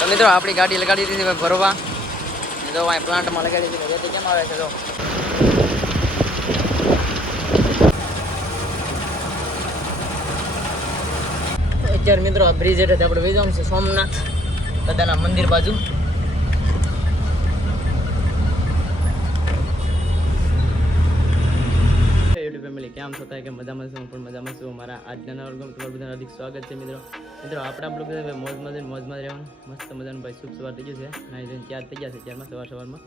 તો મિત્રો આપણી ગાડી લગાડી દીધી ભાઈ ભરવા. જો અહીં પ્લાન્ટમાં લગાડી દીધી. રેતી કેમ આવે છે જો. અત્યારે મિત્રો આ બ્રિજ એટલે આપણે વહી જવાનું છે સોમનાથ દાદાના મંદિર બાજુ. યુટ્યુબ ફેમિલી કેમ છો થાય કે મજામાં છું? પણ મજામાં છું. મારા આજના નવા વર્ગમાં તમારું બધાનું હાર્દિક સ્વાગત છે મિત્રો. આપણા બ્લોગ મોજમાં રહેવાનું મસ્ત મજાનું ભાઈ શુભ સવાર થઈ ગયું છે. નાઈ ધોઈને તૈયાર થઈ ગયા છે અત્યારમાં સવારમાં.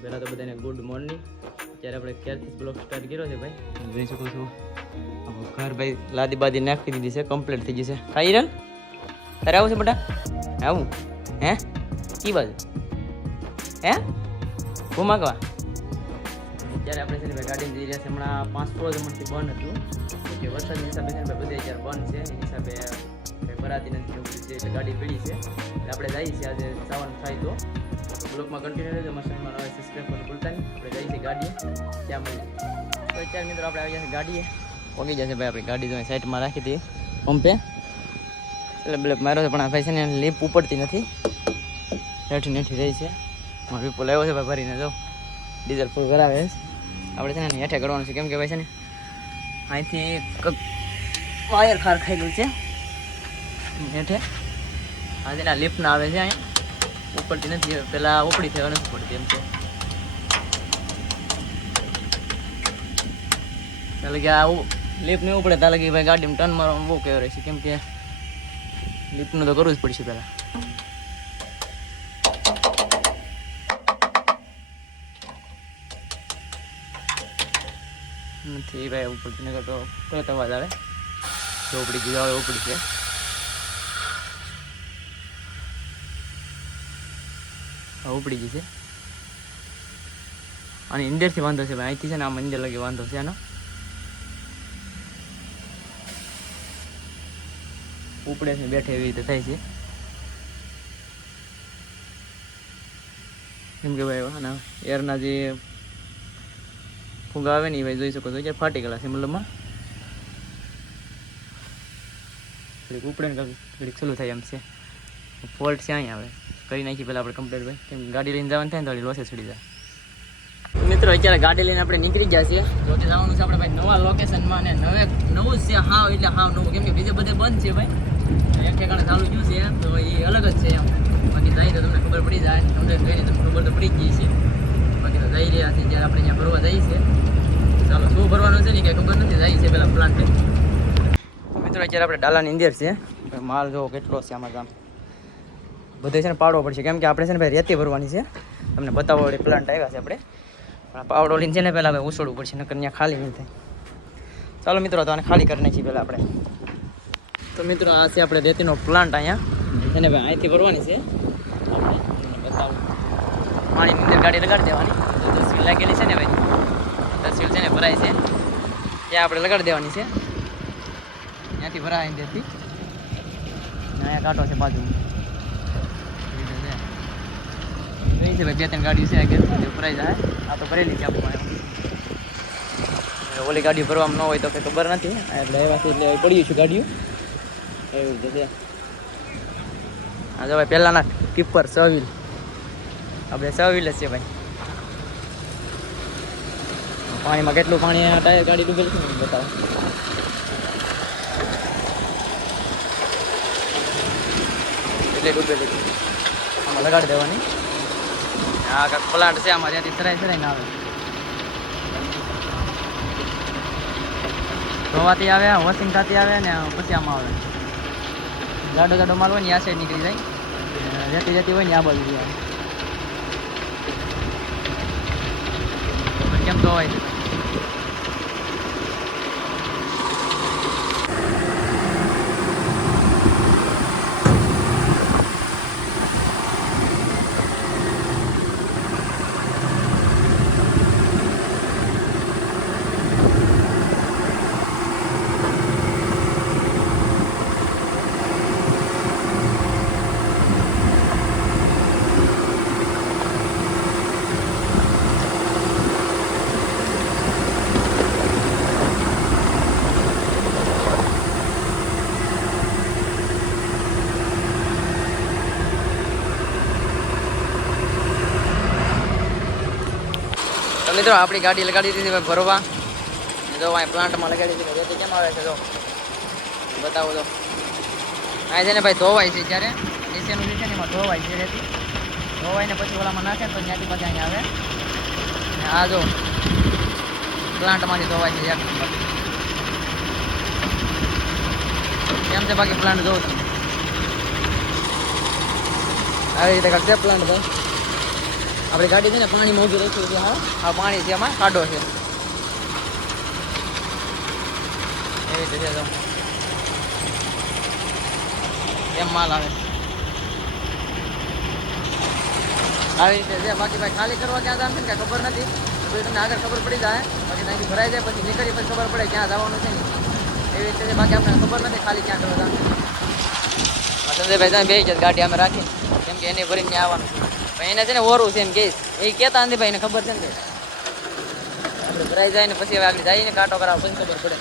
પહેલાં તો બધાને ગુડ મોર્નિંગ. અત્યારે આપણે ક્યારથી બ્લોગ સ્ટાર્ટ કર્યો છે ભાઈ જોઈ શકો છો. ઘર ભાઈ લાદી બાદી નાખી દીધી છે, કમ્પ્લીટ થઈ ગઈ છે. ખાઈ રન તારે આવું છે બેટા? આવું હે કી બાજુ હે ઘુમાકવા? અત્યારે આપણે છે ને ભાઈ ગાડીમાં જઈ રહ્યા છે. હમણાં 5 રોજ હમણાંથી બંધ હતું કે વરસાદના હિસાબે છે ને ભાઈ બધે અત્યારે બંધ છે. એ હિસાબે ભરાતી નથી એવું બધું છે એટલે ગાડી પડી છે. એટલે આપણે જઈએ છીએ આજે જવાનું થાય તો બ્લોગમાં કન્ટિન્યુ રહેજો. અમારા ચેનલમાં નવા સબસ્ક્રાઈબ કરવાનું ભૂલતા નહીં. આપણે જઈએ છીએ ગાડીએ ત્યાં મળીએ. તો અત્યારે મિત્રો આપણે આવી જશે ગાડીએ પગી જશે ભાઈ. આપણી ગાડી તો સાઈડમાં રાખી હતી પંપે એટલે બ્લેક મારો છે પણ આ ભાઈ છે ને લીપ ઉપડતી નથી, નેઠી નેઠી રહી છે. મારો વિપો લાવ્યો છે ભાઈ ભરીને જો ડીઝલ ફૂલ કરાવે છે. આપણે છે ને હેઠે કરવાનું છે કેમ કે ભાઈ છે ને અહીંથી વાયર ખાર ખાયેલું છે હેઠે. આજે ના લિફ્ટ ના આવે છે અહીંયા ઉપડતી નથી. પેલા ઉપડી થવા નથી પડતી એમ છે. એટલે કે આ લિફ્ટ નહીં ઉપડે તાલે કે ભાઈ ગાડીમાં ટર્ન મારવાનું બહુ કહેવાય છે કેમ કે લિફ્ટનું તો કરવું જ પડશે પહેલાં. નથી ભાઈ ઉપડતી નકર તો તરત અવાજ આવે. જો ઉપડી ગયું આવે ઉપડી છે. ઉપડી ગઈ છે અને ઇન્દરથી વાંધો છે ભાઈ. અહીંથી છે ને આમ અંદર લગી વાંધો છે આનો. ઉપડે છે બેઠે એવી રીતે થાય છે કેમ કે ભાઈ આના એરના જે ફૂગા આવે ને એ ભાઈ જોઈ શકો છો અત્યારે ફાટી ગયેલા છે. મતલબમાં ઘડીક ઉપડે ને ઘડીક ચાલુ થાય એમ છે. ફોલ્ટ છે અહીં આવે કરી નાખી પહેલાં આપણે કમ્પ્લીટ ભાઈ કેમ ગાડી લઈને જવાનું થાય ને થોડી લોસે ચડી જાય. મિત્રો અત્યારે ગાડી લઈને આપણે નીકળી ગયા છીએ. જોકે જવાનું છે આપણે ભાઈ નવા લોકેશનમાં અને નવું જ છે હાવ એટલે હાવ નવું કેમ કે બીજે બધે બંધ છે ભાઈ. એક ઠેકાણે ચાલુ ગયું છે તો એ અલગ જ છે એમ. બાકી જાય તો તમને ખબર પડી જાય. તમને જોઈને તમને ખબર તો પડી જ ગઈ છે. બાકી તો જઈ રહ્યા છે જ્યારે આપણે અહીંયા ભરવા જઈએ છીએ. ચાલો શું ભરવાનું છે ને કંઈ ખબર નથી. જાય છે પહેલાં પ્લાન્ટ. મિત્રો અત્યારે આપણે ડાલાની અંદર છે. માલ જો કેટલો છે આમાં કામ બધે છે ને પાડવો પડશે કેમ કે આપણે છે ને ભાઈ રેતી ભરવાની છે. તમને બતાવવા વળી પ્લાન્ટ આવ્યા છે આપણે પણ પાવડો લઈને છે ને પહેલાં ભાઈ ઉછળવું પડશે નકર ત્યાં ખાલી નહીં થાય. ચાલો મિત્રો તો આને ખાલી કરી નાખીએ પહેલાં આપણે. તો મિત્રો આ છે આપણે રેતીનો પ્લાન્ટ અહીંયા છે ને ભાઈ અહીંથી ભરવાની છે. આપણે બતાવું પાણીની અંદર ગાડી લગાડી દેવાની. તો 10 વીલ લાગેલી છે ને ભાઈ 10 વીલ છે ને ભરાય છે ત્યાં આપણે લગાડી દેવાની છે. ત્યાંથી ભરાય અંદરથી અહીંયા કાંટો છે બાજુ છે ભાઈ. 2-3 ગાડીઓ છે આગળ ભરાઈ જાય. આ તો ભરેલી છે આપણે. ઓલી ગાડીઓ ભરવામાં ન હોય તો કંઈ ખબર નથી એટલે એવાથી એટલે પડી છું ગાડીઓ એવી રીતે છે. હા જો ભાઈ પહેલાંના ટીપર 6 વ્હીલ આપણે 6 વ્હીલ જ છે ભાઈ. પાણીમાં કેટલું પાણી ટાયર ગાડી ડૂબેલી છે ને બતાવો. એટલે ડૂબેલી છે આમાં લગાડી દેવાની. આ કાંઈક પ્લાન્ટ છે આમાં ત્યાંથી સરાઈ ના આવે ધોવાથી આવે વોશિંગ થતી આવે ને પછી આમાં આવે જાડો માલ હોય ને આ સાઈડ નીકળી જાય. જતી હોય ને આ બાજુ આવે કેમ ધોવાય છે. મિત્રો આપણી ગાડી લગાડી દીધી ભાઈ ભરવા. જો અહીં પ્લાન્ટમાં લગાડી દીધી. રેતી કેમ આવે છે જો બતાવો તો. આ છે ને ભાઈ ધોવાય છે જ્યારે નીચેનું છે ને એમાં ધોવાય છે રેતી. ધોવાઈને પછી ઓલામાં નાખે તો ત્યાંથી પછી અહીંયા આવે. અને આ જો પ્લાન્ટમાંથી ધોવાય છે એક નંબર. કેમ છે બાકી પ્લાન્ટ જોઉં તમે આવી રીતે કાંક છે પ્લાન્ટ ભાઈ. આપણી ગાડી છે ને પાણીમાં ઊભી રાખી છે. હા પાણી છે એમાં ખાડો છે એવી રીતે છે. એમ માલ આવે આવી રીતે છે. બાકી ભાઈ ખાલી કરવા ક્યાં જવાનું છે ને કાંઈ ખબર નથી. તો તમને આગળ ખબર પડી જાય. બાકી ત્યાંથી ભરાઈ જાય પછી નીકળી પછી ખબર પડે ક્યાં જવાનું છે ને એવી રીતે. બાકી આપણે ખબર નથી ખાલી ક્યાં કરવા જવાનું. સંજયભાઈ તમે બે જ ગાડી અમે રાખી કેમ કે એને ભરીને ત્યાં આવવાનું પણ એને છે ને ઓરું છે એમ કહીશ એ કહેતા નથી ભાઈ એને ખબર છે ને આપણે ભરાઈ જાય ને પછી હવે આગળ જઈને કાંટો કરાવો પછી ખબર પડે.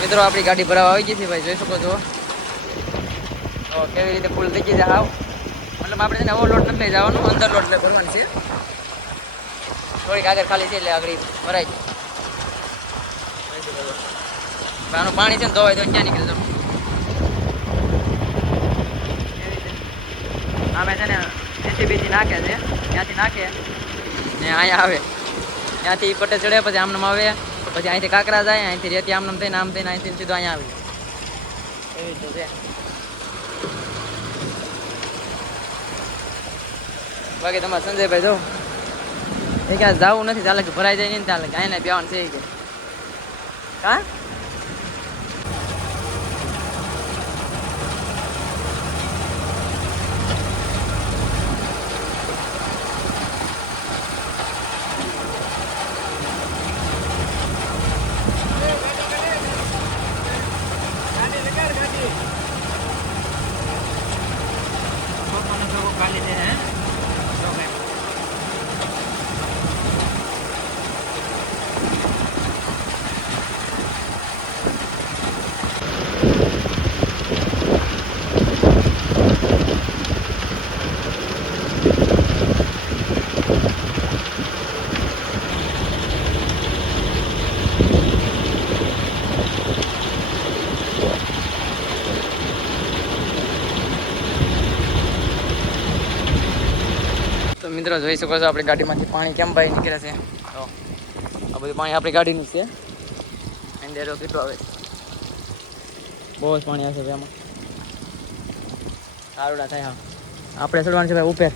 મિત્રો આપણી ગાડી ભરાવા આવી ગઈ છે ભાઈ જોઈ શકો છો. તો કેવી રીતે ફૂલ થઈ ગઈ છે હાવ. મતલબ આપણે છે ને ઓવર લોડ નથી લઈ જવાનું અંદર લોડ લઈ ભરવાની છે. થોડીક આગળ ખાલી છે એટલે આગળ ભરાય છે. આનું પાણી છે ને ધોવાય તો ક્યાં નીકળી જવું. આમે છે ને જેસીબીથી નાખે છે ત્યાંથી નાખે ને અહીંયા આવે ત્યાંથી પટ્ટે ચડે પછી આમનામ આવે પછી અહીંથી કાંકરા જાય અહીંથી રેતી આમનામ થઈને આમ થઈને અહીંથી સીધું અહીંયા આવી એવી રીતે છે. બાકી તમારે સંજયભાઈ જો એ ક્યાં જવું નથી ચાલે કે ભરાઈ જાય નહીં ચાલે કે અહીંયા બેવાનું છે કે હા. મિત્રો જોઈ શકો છો આપણી ગાડીમાંથી પાણી કેમ ભાઈ નીકળે છે. તો આ બધું પાણી આપણી ગાડીનું છે. અંધેરો કેટલો આવે બહુ જ પાણી આવશે ભાઈ આમાં સારુડા થાય. હા આપણે ચડવાનું છે ભાઈ ઉપર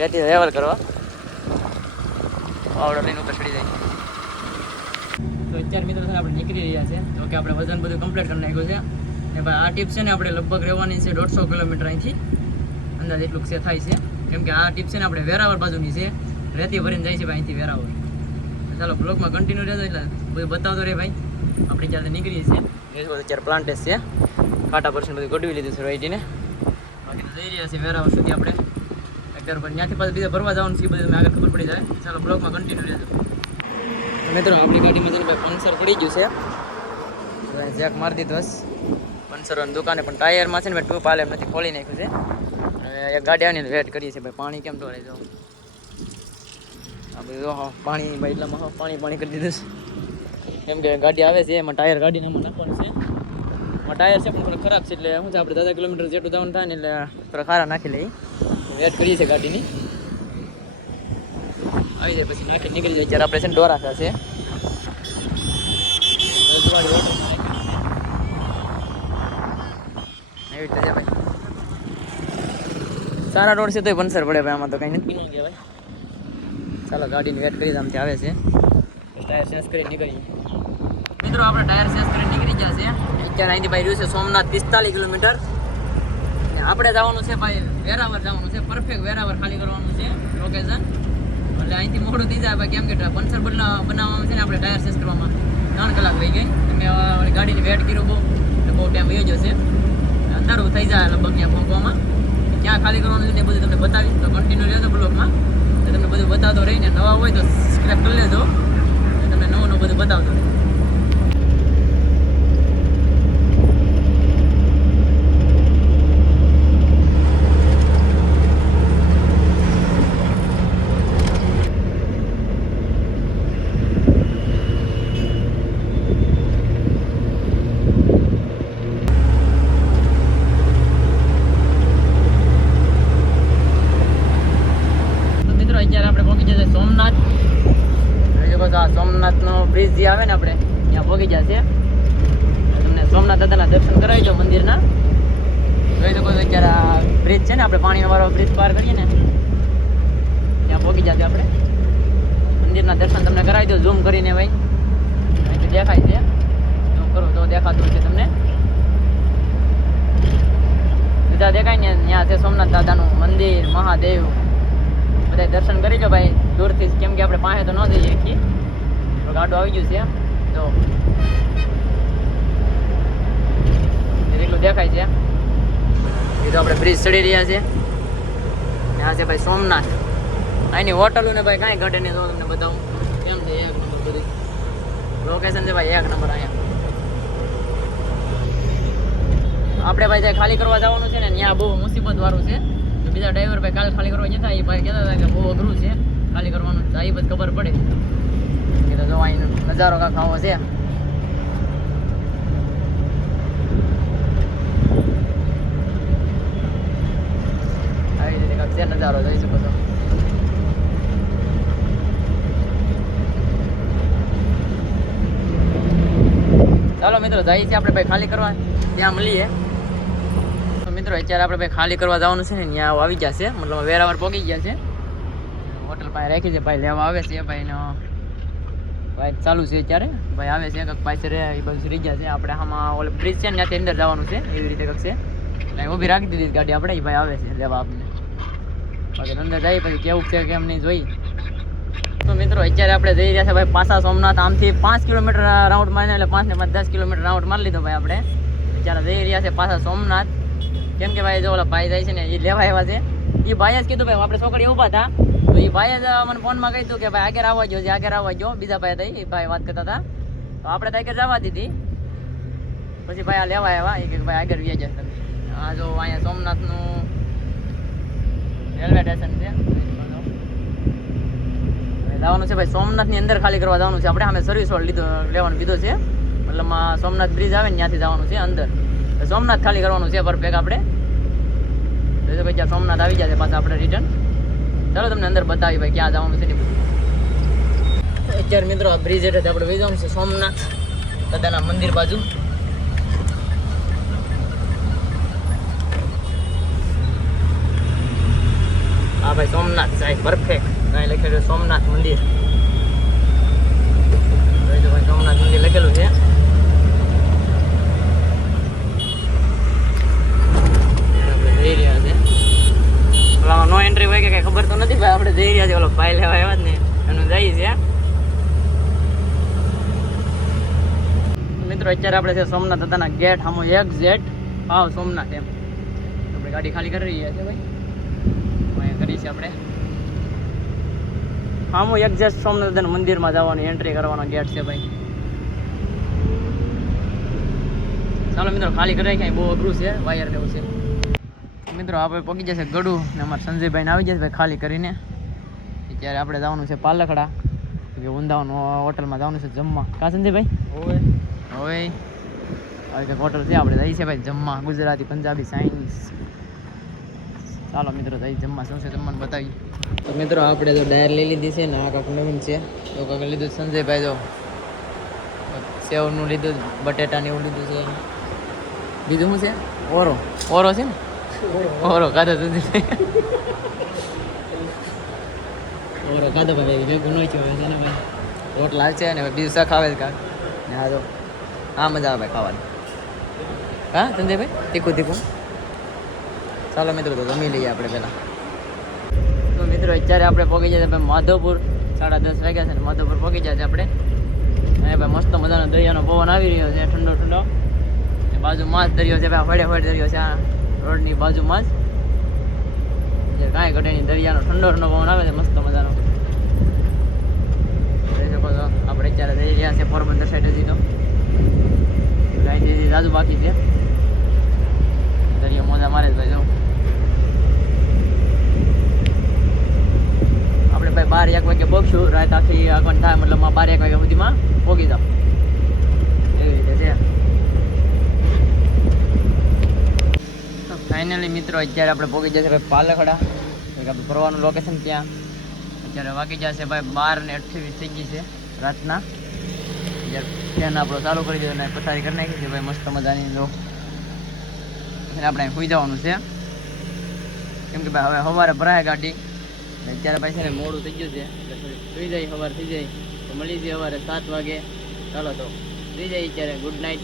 રેતી લેવલ કરવા આવડો લઈને ઉપર ચડી જાય. તો અત્યારે મિત્રો આપણે નીકળી રહ્યા છે. તો કે આપણે વજન બધું કમ્પ્લીટ કરી નાખ્યું છે ને ભાઈ. આ ટીપ છે ને આપણે લગભગ રહેવાની છે 150 કિલોમીટર અહીંથી અંદાજ એટલું છે થાય છે. કેમ કે આ ટીપ છે ને આપણે વેરાવળ બાજુની છે. રેતી ભરીને જાય છે ભાઈ અહીંથી વેરાવળ. ચાલો બ્લોગમાં કન્ટિન્યુ રહેજો એટલે બધું બતાવતો રહે ભાઈ. આપણે જ્યારે નીકળીએ છીએ અત્યારે પ્લાન્ટેજ છે કાંટા પરસન બધું ગોઠવી લીધું છે રાઈટીને. બાકી જઈ રહ્યા છીએ વેરાવળ સુધી આપણે અત્યારે પર ત્યાંથી પાછું બીજા ભરવા જવાનું છે બધું આગળ ખબર પડી જાય. ચાલો બ્લોગમાં કન્ટિન્યુ રહેજો. મિત્રો આપણી ગાડીમાં છે ને ભાઈ પંક્ચર પડી ગયું છે. જેક મારી દીધું બસ પંક્ચરોની દુકાને પણ ટાયરમાં છે ને ભાઈ ટ્યુબ હાલે એમ નથી ખોલી નાખ્યું છે. એક ગાડી આવીને વેટ કરીએ છીએ ભાઈ પાણી કેમ ઢોળાઈ જાઉં. આ બધું પાણી ભાઈ એટલામાં પાણી કરી દીધું છે. કેમ કે ગાડી આવે છે એમાં ટાયર ગાડીને એમાં નાખવાનું છે. એમાં ટાયર છે પણ થોડા ખરાબ છે એટલે શું છે આપણે 10 કિલોમીટર જેટલું જવાનું થાય ને એટલે થોડા ખારા નાખી લઈએ. વેટ કરીએ છીએ ગાડીની આવી જાય પછી નાખી નીકળી જાય. ત્યારે આપણે છે ને ડોરાસા છે એવી રીતે છે ભાઈ. સારા રોડ છે તો પંચર પડે ભાઈ. આમાં તો કંઈ નક્કી નહીં કહેવાય. ચાલો ગાડીની વેટ કરી આમથી આવે છે ટાયર ચેન્જ કરી નીકળીએ. મિત્રો આપણે ટાયર ચેન્જ કરી નીકળી ગયા છે. અત્યારે અહીંથી ભાઈ રહ્યું છે સોમનાથ 45 કિલોમીટર. આપણે જવાનું છે ભાઈ વેરાવળ જવાનું છે. પરફેક્ટ વેરાવળ ખાલી કરવાનું છે લોકેશન. એટલે અહીંથી મોડું થઈ જાય ભાઈ. કેમ કે પંચર બનાવવામાં છે ને આપણે ટાયર ચેન્જ કરવામાં 3 કલાક વહી ગઈ. તમે ગાડીની વેટ કર્યો બહુ ટાઈમ વહી ગયો છે. અંધારું થઈ જાય લગભગ ત્યાં પહોંચવામાં. ક્યાં ખાલી કરવાનું છે એ બધું તમને બતાવીશ. તો કન્ટિન્યુ રહેજો બ્લોગમાં, તો તમને બધું બતાવતો રહીને. નવા હોય તો સબસ્ક્રાઈબ કરી લેજો, તમને નવું બધું બતાવતો રહે. અત્યારે આપણે પહોંચી જશે સોમનાથ. સોમનાથનો બ્રિજ જે આવે ને આપણે ત્યાં પહોંચી જશે. તમને સોમનાથ દાદાના દર્શન કરાવી દો મંદિરના. જોઈ શકો અત્યારે આ બ્રિજ છે ને, આપણે પાણીનો વાળો બ્રિજ પાર કરીએ ને ત્યાં પહોંચી જશે આપણે. મંદિરના દર્શન તમને કરાવી દો ઝૂમ કરીને. ભાઈ અહીંથી દેખાય છે, ઝૂમ કરો તો દેખાતું છે તમને. બધા દેખાય ને ત્યાં છે સોમનાથ દાદાનું મંદિર, મહાદેવ. બધા દર્શન કરી લો ભાઈ દૂરથી, કેમ કે આપણે પાસે તો ન જઈએ શકીએ. ગાડું આવી ગયું છે તો એટલું દેખાય છે. એ તો આપણે બ્રિજ ચડી રહ્યા છે. ત્યાં છે ભાઈ સોમનાથ. અહીંની હોટલો ને ભાઈ કાંઈ ઘટે નહીં. તો તમને બતાવું કેમ છે, એક નંબર બધી લોકેશન છે ભાઈ, એક નંબર. અહીંયા આપણે ભાઈ ત્યાં ખાલી કરવા જવાનું છે ને, ત્યાં બહુ મુસીબત વાળું છે. બીજા ડ્રાઈવર ભાઈ કાલે ખાલી કરવા જતા, એ ભાઈ કહેતા હતા કે બહુ અઘરું છે ખાલી કરવાનું. તો એ બધી ખબર પડે કે તો જો અહીંનો નજારો કાંક આવો છે. આવી રીતે કાંક છે નજારો, જોઈ શકો છો. ચાલો મિત્રો જઈએ છીએ આપણે ભાઈ ખાલી કરવા, ત્યાં મળીએ. મિત્રો અત્યારે આપણે ભાઈ ખાલી કરવા જવાનું છે ને, ત્યાં આવી ગયા છે, મતલબ વેરાવળ પહોંચી ગયા છે. હોટલ પાસે રાખી છે ભાઈ, લેવા આવે છે ભાઈ. ભાઈ ચાલુ છે અત્યારે, ભાઈ આવે છે કંઈક પાસે રહે એ બધું રહી ગયા છે. આપણે આમાં ઓલે બ્રિજ છે ને ત્યાંથી અંદર જવાનું છે, એવી રીતે કંઈક છે. એટલે ઊભી રાખી દીધી ગાડી આપણે, એ ભાઈ આવે છે લેવા આપણને. બાકી અંદર જઈએ પછી કેવું છે કેમ નહીં જોઈ. તો મિત્રો અત્યારે આપણે જઈ રહ્યા છે ભાઈ પાછા સોમનાથ. આમથી 5 કિલોમીટર રાઉન્ડ મારીને, એટલે 5 ને 10 કિલોમીટર રાઉન્ડ મારી લીધો ભાઈ આપણે. અત્યારે જઈ રહ્યા છે પાછા સોમનાથ. કેમ કે ભાઈ જો ઓલા ભાઈ જાય છે ને એ લેવા આવ્યા છે. એ ભાઈએ જ કીધું ભાઈ આપણે છોકરી ઊભા હતા, તો એ ભાઈએ જ મને ફોનમાં કહી દીધું કે ભાઈ આગળ આવવા જો, જે આગળ આવવા જો. બીજા ભાઈ હતા એ ભાઈ વાત કરતા હતા, તો આપણે તો આગળ જવા દીધી. પછી ભાઈ આ લેવા આવ્યા, એ કે ભાઈ આગળ વ્યા જાય તમે. આ જો અહીંયા સોમનાથનું રેલવે સ્ટેશન છે. જવાનું છે ભાઈ સોમનાથની અંદર ખાલી કરવા જવાનું છે આપણે. અમે સર્વિસ રોડ લેવાનું કીધું છે, મતલબ સોમનાથ બ્રિજ આવે ને ત્યાંથી જવાનું છે અંદર. સોમનાથ ખાલી કરવાનું છે પરફેક્ટ આપણે. તો ભાઈ ત્યાં સોમનાથ આવી જશે પાછા આપણે રિટર્ન. ચાલો તમને અંદર બતાવી ભાઈ ક્યાં જવાનું છે ને બધું. અત્યારે મિત્રો આ બ્રિજ એટલે આપણે વહી જવાનું છે સોમનાથ દાદાના મંદિર બાજુ. હા ભાઈ સોમનાથ સાહેબ પરફેક્ટ કાંઈ લખેલું છે સોમનાથ મંદિર. ભાઈ સોમનાથ મંદિર લખેલું છે. જઈ રહ્યા છે નો એન્ટ્રી હોય કે કઈ ખબર તો નથી ભાઈ. આપણે જઈ રહ્યા છે ઓલો ભાઈ લેવા આવ્યા જ ને એનું જઈ છે. મિત્રો અત્યારે આપણે છે સોમનાથ દાદાના ગેટ સામો એક્ઝેક્ટ હા સોમનાથ એમ. આપણે ગાડી ખાલી કરી રહ્યા છે ભાઈ, અહીંયા કરી છે આપણે. સામો એક્ઝેક્ટ સોમનાથ દાદાના મંદિરમાં જવાની એન્ટ્રી કરવાનો ગેટ છે ભાઈ. ચાલો મિત્રો ખાલી કરી રાખ્યા, બહુ અઘરું છે વાયર ને એવું છે. મિત્રો આપણે પગી જશે ગડું ને અમારા સંજયભાઈને આવી જશે ભાઈ ખાલી કરીને. અત્યારે આપણે જવાનું છે પાલખડા કે વૃંદાવન હોટલમાં જવાનું છે જમવા. કા સંજયભાઈ? હોય આવી કંઈક હોટલ છે, આપણે જઈએ છીએ ભાઈ જમવા. ગુજરાતી, પંજાબી, ચાઇનીઝ. ચાલો મિત્રો જઈ જમવા. શું છે જમવાનું બતાવીએ. તો મિત્રો આપણે તો ડાયર લઈ લીધી છે ને આ કાંક નવીન છે. તો કાંક લીધું સંજયભાઈ, જો સેવનું લીધું, બટેટાને એવું લીધું છે. બીજું શું છે? ઓરો છે ને, ઓરો ખાધો સુધી ઓરો ખાધો ભાઈ ભેગું ન થયો છે ને ભાઈ. રોટલા છે ને બીજું શાક આવે કાંક ને. હા તો હા મજા આવે ભાઈ ખાવાની. હા સંજયભાઈ તીખું. ચાલો મિત્રો તો જમી લઈએ આપણે પહેલાં. તો મિત્રો અત્યારે આપણે પહોંચી જાય ભાઈ માધવપુર. 10:30 વાગ્યા છે ને માધવપુર પહોંચી જાય છે આપણે. અને ભાઈ મસ્ત મજાનો દરિયાનો પવન આવી રહ્યો છે, ઠંડો. બાજુમાં જ દરિયો છે ભાઈ, ફળે દરિયો છે આ રોડની બાજુમાં જ. કાંઈ ઘટે નહીં. દરિયાનો ઠંડો ઠંડો પવન આવે છે મસ્ત મજાનો. જોઈ શકો છો આપણે અત્યારે જઈ રહ્યા છે પોરબંદર સાઈડ. હજી તો રાજુ બાકી છે. દરિયો મોજા મારે જ ભાઈ. જો આપણે ભાઈ 12-1 વાગે પહોંચશું. રાત આખી આગળ થાય મતલબ 12-1 વાગ્યા સુધીમાં પહોંચી જાવ એવી રીતે છે. ફાઇનલી મિત્રો અત્યારે આપણે પહોંચી જશે ભાઈ પાલખડા. આપણે ફરવાનું લોકેશન ત્યાં. અત્યારે વાગી જશે ભાઈ 12:28 થઈ ગઈ છે રાતના. અત્યારે ફેન આપણો ચાલુ કરી દીધો અને પથારી કરી નાખી છે ભાઈ મસ્ત મજાની. જો આપણે સુઈ જવાનું છે કેમ કે ભાઈ હવે સવારે ભરાય ગાડી. અત્યારે ભાઈ છે ને મોડું થઈ ગયું છે એટલે સુઈ જાય. સવાર થઈ જાય તો મળી જાય સવારે 7 વાગે. ચાલો તો સુઈ જાય અત્યારે. Good night.